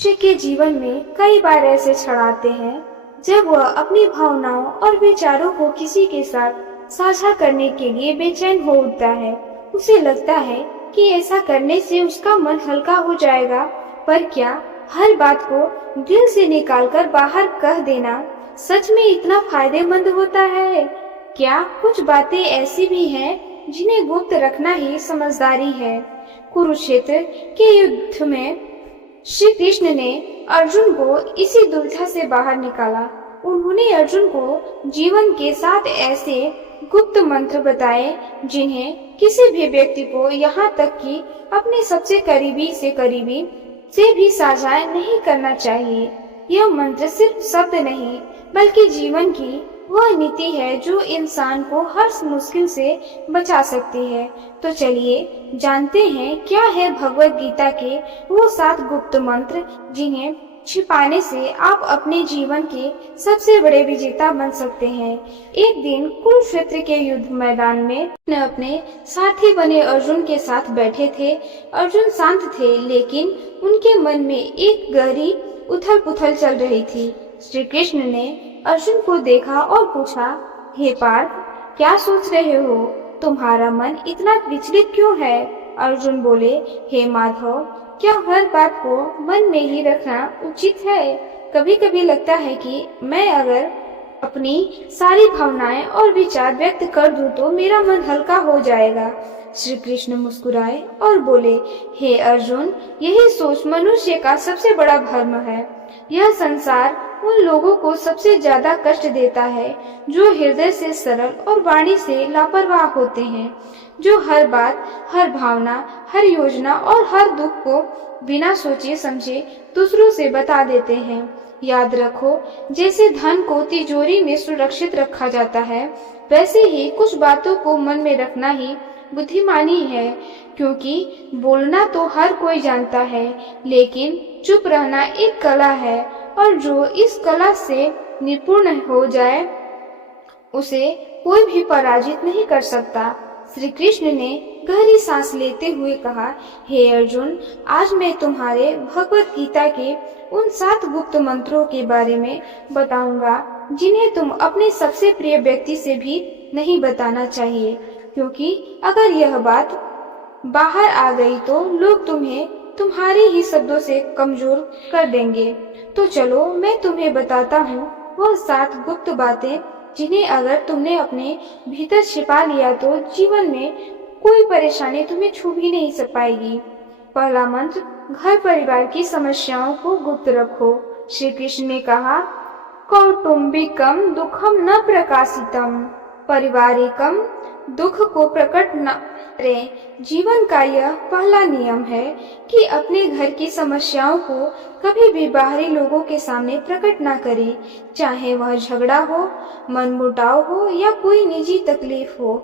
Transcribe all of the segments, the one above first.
मनुष्य के जीवन में कई बार ऐसे क्षण आते हैं जब वह अपनी भावनाओं और विचारों को किसी के साथ साझा करने के लिए बेचैन हो उठता है। उसे लगता है कि ऐसा करने से उसका मन हल्का हो जाएगा, पर क्या हर बात को दिल से निकालकर बाहर कह देना सच में इतना फायदेमंद होता है? क्या कुछ बातें ऐसी भी हैं जिन्हें गुप्त रखना ही समझदारी है? कुरुक्षेत्र के युद्ध में श्री कृष्ण ने अर्जुन को इसी दुविधा से बाहर निकाला। उन्होंने अर्जुन को जीवन के 7 ऐसे गुप्त मंत्र बताए जिन्हें किसी भी व्यक्ति को, यहाँ तक कि अपने सबसे करीबी से भी साझा नहीं करना चाहिए। यह मंत्र सिर्फ शब्द नहीं बल्कि जीवन की वह नीति है जो इंसान को हर मुश्किल से बचा सकती है। तो चलिए जानते हैं क्या है भगवत गीता के वो 7 गुप्त मंत्र जिन्हें छिपाने से आप अपने जीवन के सबसे बड़े विजेता बन सकते हैं। एक दिन कुरुक्षेत्र के युद्ध मैदान में अपने साथी बने अर्जुन के साथ बैठे थे। अर्जुन शांत थे, लेकिन उनके मन में एक गहरी उथल पुथल चल रही थी। श्री कृष्ण ने अर्जुन को देखा और पूछा, हे पार्थ, क्या सोच रहे हो? तुम्हारा मन इतना विचलित क्यों है? अर्जुन बोले, हे माधव, क्या हर बात को मन में ही रखना उचित है? कभी कभी लगता है कि मैं अगर अपनी सारी भावनाएं और विचार व्यक्त कर दूं तो मेरा मन हल्का हो जाएगा। श्री कृष्ण मुस्कुराए और बोले, हे अर्जुन, यही सोच मनुष्य का सबसे बड़ा भ्रम है। यह संसार उन लोगों को सबसे ज्यादा कष्ट देता है जो हृदय से सरल और वाणी से लापरवाह होते हैं, जो हर बात, हर भावना, हर योजना और हर दुख को बिना सोचे समझे दूसरों से बता देते हैं। याद रखो, जैसे धन को तिजोरी में सुरक्षित रखा जाता है, वैसे ही कुछ बातों को मन में रखना ही बुद्धिमानी है। क्योंकि बोलना तो हर कोई जानता है, लेकिन चुप रहना एक कला है, और जो इस कला से निपुण हो जाए उसे कोई भी पराजित नहीं कर सकता। श्री कृष्ण ने गहरी सांस लेते हुए कहा, हे अर्जुन, आज मैं तुम्हारे भगवत गीता के उन 7 गुप्त मंत्रों के बारे में बताऊंगा जिन्हें तुम अपने सबसे प्रिय व्यक्ति से भी नहीं बताना चाहिए, क्योंकि अगर यह बात बाहर आ गई तो लोग तुम्हें तुम्हारे ही शब्दों से कमजोर कर देंगे। तो चलो मैं तुम्हें बताता हूँ वह 7 गुप्त बातें जिन्हें अगर तुमने अपने भीतर छिपा लिया तो जीवन में कोई परेशानी तुम्हें छू भी नहीं पाएगी। पहला मंत्र, घर परिवार की समस्याओं को गुप्त रखो। श्री कृष्ण ने कहा, कौटुंबिकम दुखम न प्रकाशितम, पारिवारिकम दुख को प्रकट न करें। जीवन का यह पहला नियम है कि अपने घर की समस्याओं को कभी भी बाहरी लोगों के सामने प्रकट न करें, चाहे वह झगड़ा हो, मनमुटाव हो या कोई निजी तकलीफ हो,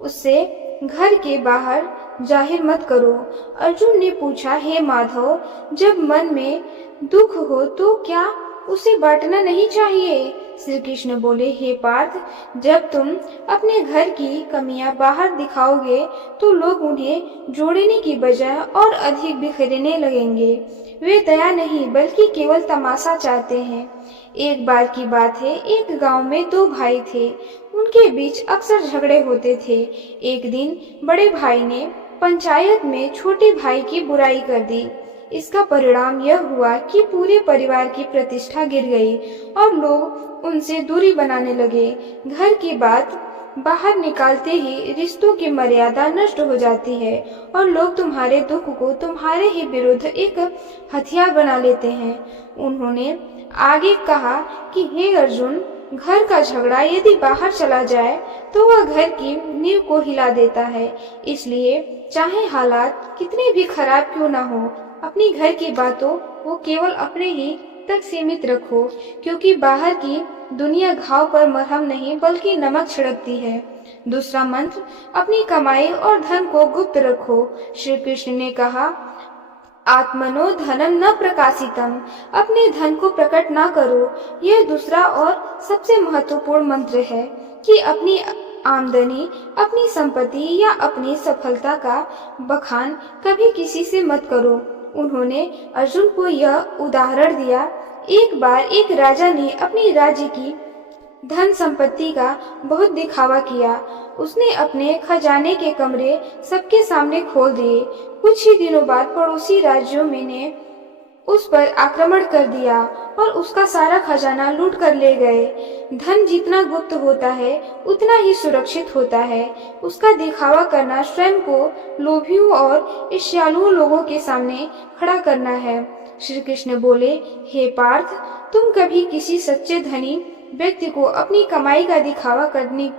उससे घर के बाहर जाहिर मत करो। अर्जुन ने पूछा, हे माधव, जब मन में दुख हो तो क्या उसे बांटना नहीं चाहिए? श्री कृष्ण बोले, हे पार्थ, जब तुम अपने घर की कमियां बाहर दिखाओगे तो लोग उन्हें जोड़ने की बजाय और अधिक बिखरने लगेंगे। वे दया नहीं बल्कि केवल तमाशा चाहते हैं। एक बार की बात है, एक गांव में 2 भाई थे। उनके बीच अक्सर झगड़े होते थे। एक दिन बड़े भाई ने पंचायत में छोटे भाई की बुराई कर दी। इसका परिणाम यह हुआ कि पूरे परिवार की प्रतिष्ठा गिर गई और लोग उनसे दूरी बनाने लगे। घर की बात बाहर निकालते ही रिश्तों की मर्यादा नष्ट हो जाती है और लोग तुम्हारे दुख को तुम्हारे ही विरुद्ध एक हथियार बना लेते हैं। उन्होंने आगे कहा कि हे अर्जुन, घर का झगड़ा यदि बाहर चला जाए तो वह घर की नींव को हिला देता है। इसलिए चाहे हालात कितने भी खराब क्यों न हो, अपनी घर की बातों को केवल अपने ही तक सीमित रखो, क्योंकि बाहर की दुनिया घाव पर मरहम नहीं बल्कि नमक छिड़कती है। दूसरा मंत्र, अपनी कमाई और धन को गुप्त रखो। श्री कृष्ण ने कहा, आत्मनो धनम न प्रकाशितम, अपने धन को प्रकट ना करो। यह दूसरा और सबसे महत्वपूर्ण मंत्र है कि अपनी आमदनी, अपनी संपत्ति या अपनी सफलता का बखान कभी किसी से मत करो। उन्होंने अर्जुन को यह उदाहरण दिया। एक बार एक राजा ने अपनी राज्य की धन संपत्ति का बहुत दिखावा किया। उसने अपने खजाने के कमरे सबके सामने खोल दिए। कुछ ही दिनों बाद पड़ोसी राज्यों में ने उस पर आक्रमण कर दिया और उसका सारा खजाना लूट कर ले गए। धन जितना गुप्त होता है उतना ही सुरक्षित होता है। उसका दिखावा करना स्वयं को लोभियों और ईर्ष्यालुओं लोगों के सामने खड़ा करना है। श्री कृष्ण बोले, हे पार्थ, तुम कभी किसी सच्चे धनी व्यक्ति को अपनी कमाई का दिखावा करने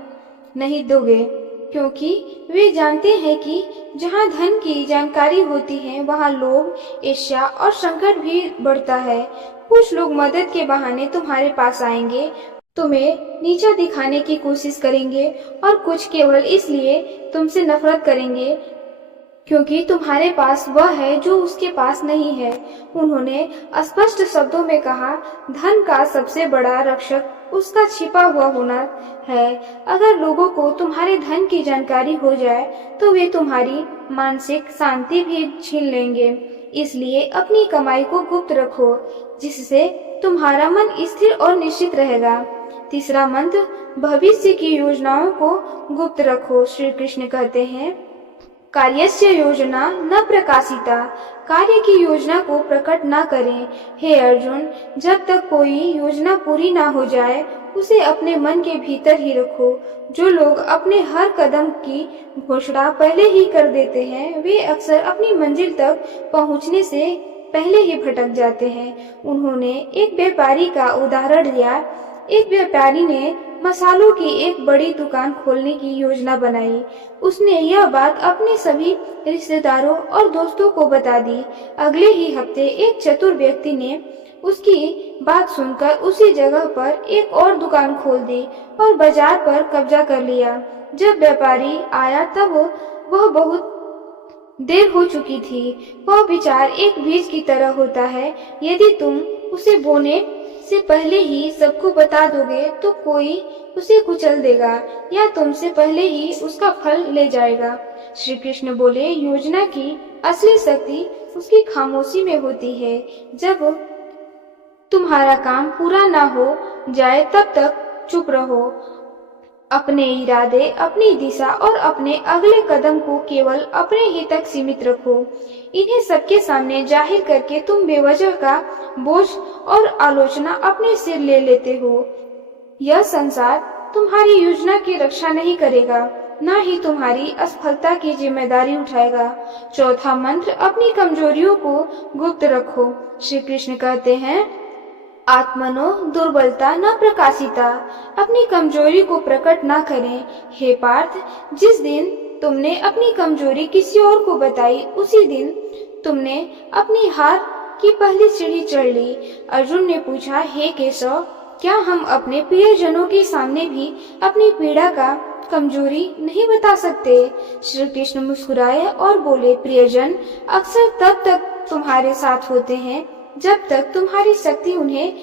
नहीं दोगे, क्योंकि वे जानते हैं कि जहाँ धन की जानकारी होती है वहाँ लोभ, ईर्ष्या और संकट भी बढ़ता है। कुछ लोग मदद के बहाने तुम्हारे पास आएंगे, तुम्हें नीचा दिखाने की कोशिश करेंगे और कुछ केवल इसलिए तुमसे नफरत करेंगे क्योंकि तुम्हारे पास वह है जो उसके पास नहीं है। उन्होंने स्पष्ट शब्दों में कहा, धन का सबसे बड़ा रक्षक उसका छिपा हुआ होना है। अगर लोगों को तुम्हारे धन की जानकारी हो जाए तो वे तुम्हारी मानसिक शांति भी छीन लेंगे। इसलिए अपनी कमाई को गुप्त रखो, जिससे तुम्हारा मन स्थिर और निश्चित रहेगा। तीसरा मंत्र, भविष्य की योजनाओं को गुप्त रखो। श्री कृष्ण कहते हैं, कार्यस्य योजना न प्रकाशिता, कार्य की योजना को प्रकट न करें। हे अर्जुन, जब तक कोई योजना पूरी ना हो जाए उसे अपने मन के भीतर ही रखो। जो लोग अपने हर कदम की घोषणा पहले ही कर देते हैं वे अक्सर अपनी मंजिल तक पहुंचने से पहले ही भटक जाते हैं। उन्होंने एक व्यापारी का उदाहरण लिया। एक व्यापारी ने मसालों की एक बड़ी दुकान खोलने की योजना बनाई। उसने यह बात अपने सभी रिश्तेदारों और दोस्तों को बता दी। अगले ही हफ्ते एक चतुर व्यक्ति ने उसकी बात सुनकर उसी जगह पर एक और दुकान खोल दी और बाजार पर कब्जा कर लिया। जब व्यापारी आया तब वह बहुत देर हो चुकी थी। वह विचार एक बीज की तरह होता है, यदि तुम उसे बोने से पहले ही सबको बता दोगे तो कोई उसे कुचल देगा या तुमसे पहले ही उसका फल ले जाएगा। श्री कृष्ण बोले, योजना की असली शक्ति उसकी खामोशी में होती है। जब तुम्हारा काम पूरा ना हो जाए तब तक चुप रहो। अपने इरादे, अपनी दिशा और अपने अगले कदम को केवल अपने ही तक सीमित रखो। इन्हें सबके सामने जाहिर करके तुम बेवजह का बोझ और आलोचना अपने सिर ले लेते हो। यह संसार तुम्हारी योजना की रक्षा नहीं करेगा, न ही तुम्हारी असफलता की जिम्मेदारी उठाएगा। चौथा मंत्र, अपनी कमजोरियों को गुप्त रखो। श्री कृष्ण कहते हैं, आत्मनो दुर्बलता न प्रकाशिता, अपनी कमजोरी को प्रकट न करें। हे पार्थ, जिस दिन तुमने अपनी कमजोरी किसी और को बताई उसी दिन तुमने अपनी हार की पहली सीढ़ी चढ़ ली। अर्जुन ने पूछा, हे केशव, क्या हम अपने प्रियजनों के सामने भी अपनी पीड़ा का कमजोरी नहीं बता सकते? श्री कृष्ण मुस्कुराए और बोले, प्रियजन अक्सर तब तक तुम्हारे साथ होते हैं जब तक तुम्हारी शक्ति उन्हें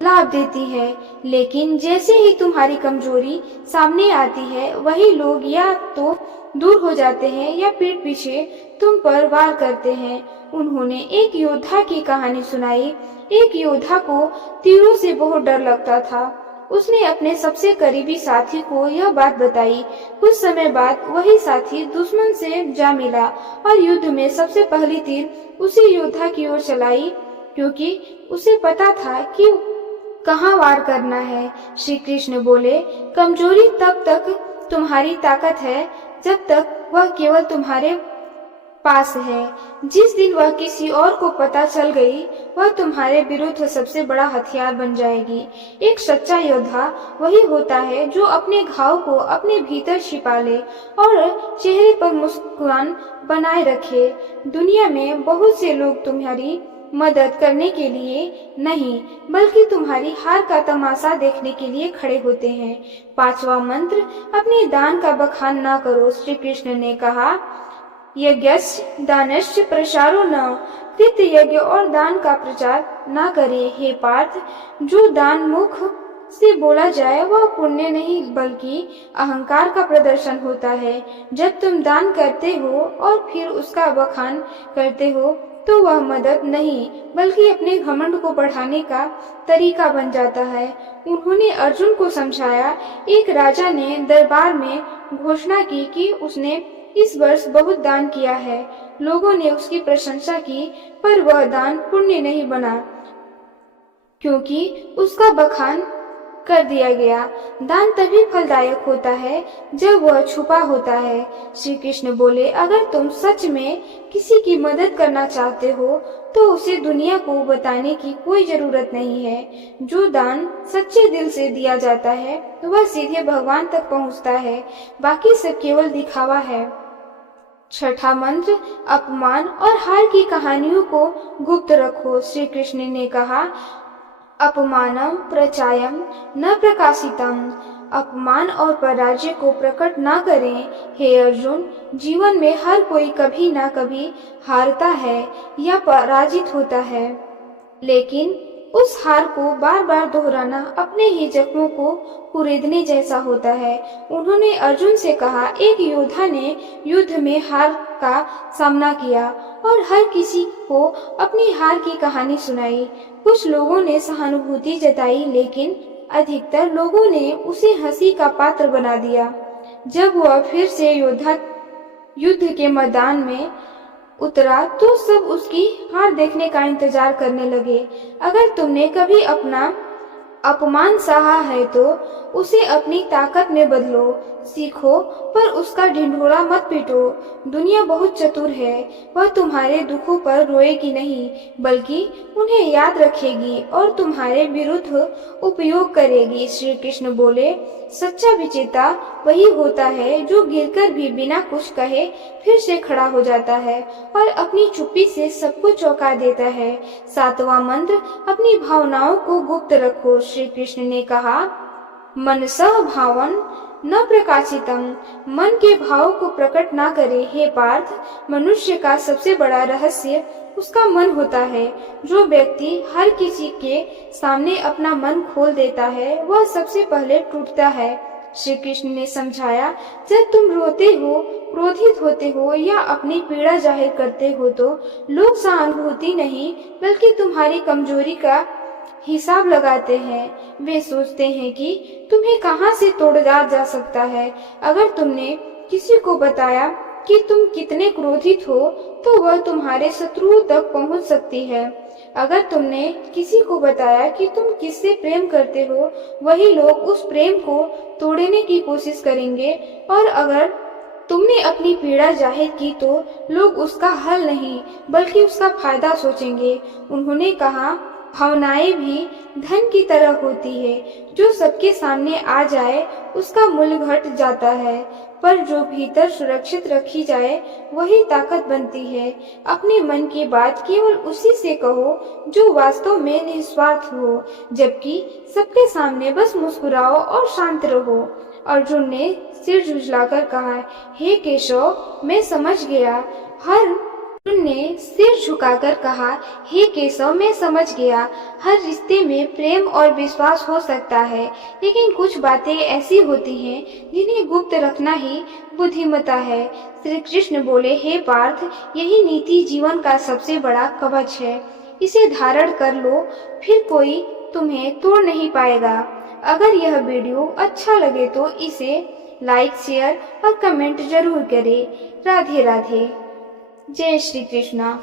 लाभ देती है, लेकिन जैसे ही तुम्हारी कमजोरी सामने आती है वही लोग या तो दूर हो जाते हैं या पीठ पीछे तुम पर वार करते हैं। उन्होंने एक योद्धा की कहानी सुनाई। एक योद्धा को तीरों से बहुत डर लगता था। उसने अपने सबसे करीबी साथी को यह बात बताई। कुछ समय बाद वही साथी दुश्मन से जा मिला और युद्ध में सबसे पहली तीर उसी योद्धा की ओर चलाई, क्योंकि उसे पता था कि कहाँ वार करना है। श्री कृष्ण बोले, कमजोरी तब तक तुम्हारी ताकत है जब तक वह केवल तुम्हारे पास है। जिस दिन वह किसी और को पता चल गई वह तुम्हारे विरुद्ध सबसे बड़ा हथियार बन जाएगी। एक सच्चा योद्धा वही होता है जो अपने घाव को अपने भीतर छिपा ले और चेहरे पर मुस्कुरान बनाए रखे। दुनिया में बहुत से लोग तुम्हारी मदद करने के लिए नहीं बल्कि तुम्हारी हार का तमाशा देखने के लिए खड़े होते हैं। पांचवा मंत्र, अपने दान का बखान न करो। श्री कृष्ण ने कहा, यज्ञस्य दानस्य प्रसारो न, कृत यज्ञ और दान का प्रचार न करे। हे पार्थ, जो दान मुख से बोला जाए वह पुण्य नहीं बल्कि अहंकार का प्रदर्शन होता है। जब तुम दान करते हो और फिर उसका बखान करते हो तो वह मदद नहीं बल्कि अपने घमंड को बढ़ाने का तरीका बन जाता है। उन्होंने अर्जुन को समझाया, एक राजा ने दरबार में घोषणा की कि उसने इस वर्ष बहुत दान किया है। लोगों ने उसकी प्रशंसा की, पर वह दान पुण्य नहीं बना क्योंकि उसका बखान कर दिया गया। दान तभी फलदायक होता है जब वह छुपा होता है। श्री कृष्ण बोले, अगर तुम सच में किसी की मदद करना चाहते हो तो उसे दुनिया को बताने की कोई जरूरत नहीं है। जो दान सच्चे दिल से दिया जाता है वह सीधे भगवान तक पहुंचता है, बाकी सब केवल दिखावा है। छठा मंत्र, अपमान और हार की कहानियों को गुप्त रखो। श्री कृष्ण ने कहा, अपमानम प्रचायम न प्रकाशितम। अपमान और पराजय को प्रकट न करें। हे अर्जुन, जीवन में हर कोई कभी न कभी हारता है या पराजित होता है, लेकिन उस हार को बार बार दोहराना अपने ही जख्मों को कुरेदने जैसा होता है। उन्होंने अर्जुन से कहा, एक योद्धा ने युद्ध में हार का सामना किया और हर किसी को अपनी हार की कहानी सुनाई। कुछ लोगों ने सहानुभूति जताई, लेकिन अधिकतर लोगों ने उसे हंसी का पात्र बना दिया। जब वह फिर से युद्ध के मैदान में उतरा तो सब उसकी हार देखने का इंतजार करने लगे। अगर तुमने कभी अपना अपमान सहा है तो उसे अपनी ताकत में बदलो। सीखो, पर उसका ढिंढोरा मत पीटो। दुनिया बहुत चतुर है, वह तुम्हारे दुखों पर रोएगी नहीं बल्कि उन्हें याद रखेगी और तुम्हारे विरुद्ध उपयोग करेगी। श्री कृष्ण बोले, सच्चा विजेता वही होता है जो गिरकर भी बिना कुछ कहे फिर से खड़ा हो जाता है और अपनी चुप्पी से सबको चौंका देता है। सातवां मंत्र, अपनी भावनाओं को गुप्त रखो। श्री कृष्ण ने कहा, मनसः भावन न प्रकाशितम। मन के भाव को प्रकट ना करे। हे पार्थ, मनुष्य का सबसे बड़ा रहस्य उसका मन होता है। जो व्यक्ति हर किसी के सामने अपना मन खोल देता है वह सबसे पहले टूटता है। श्री कृष्ण ने समझाया, जब तुम रोते हो, क्रोधित होते हो या अपनी पीड़ा जाहिर करते हो तो लोग सहानुभूति नहीं बल्कि तुम्हारी कमजोरी का हिसाब लगाते हैं। वे सोचते हैं कि तुम्हें कहां से तोड़ा जा सकता है। अगर तुमने किसी को बताया कि तुम कितने क्रोधित हो तो वह तुम्हारे शत्रुओं तक पहुंच सकती है। अगर तुमने किसी को बताया कि तुम किससे प्रेम करते हो, वही लोग उस प्रेम को तोड़ने की कोशिश करेंगे। और अगर तुमने अपनी पीड़ा जाहिर की तो लोग उसका हल नहीं बल्कि उसका फायदा सोचेंगे। उन्होंने कहा, भावनाएं भी धन की तरह होती है, जो सबके सामने आ जाए उसका मूल्य घट जाता है, पर जो भीतर सुरक्षित रखी जाए वही ताकत बनती है। अपने मन की बात केवल उसी से कहो जो वास्तव में निस्वार्थ हो, जबकि सबके सामने बस मुस्कुराओ और शांत रहो। अर्जुन ने सिर झुकाकर कहा, हे केशव, मैं समझ गया। अर्जुन ने सिर झुकाकर कहा, हे केशव, मैं समझ गया। हर रिश्ते में प्रेम और विश्वास हो सकता है, लेकिन कुछ बातें ऐसी होती हैं जिन्हें गुप्त रखना ही बुद्धिमत्ता है। श्री कृष्ण बोले, हे पार्थ, यही नीति जीवन का सबसे बड़ा कवच है। इसे धारण कर लो, फिर कोई तुम्हें तोड़ नहीं पाएगा। अगर यह वीडियो अच्छा लगे तो इसे लाइक, शेयर और कमेंट जरूर करें। राधे राधे। जय श्री कृष्णा।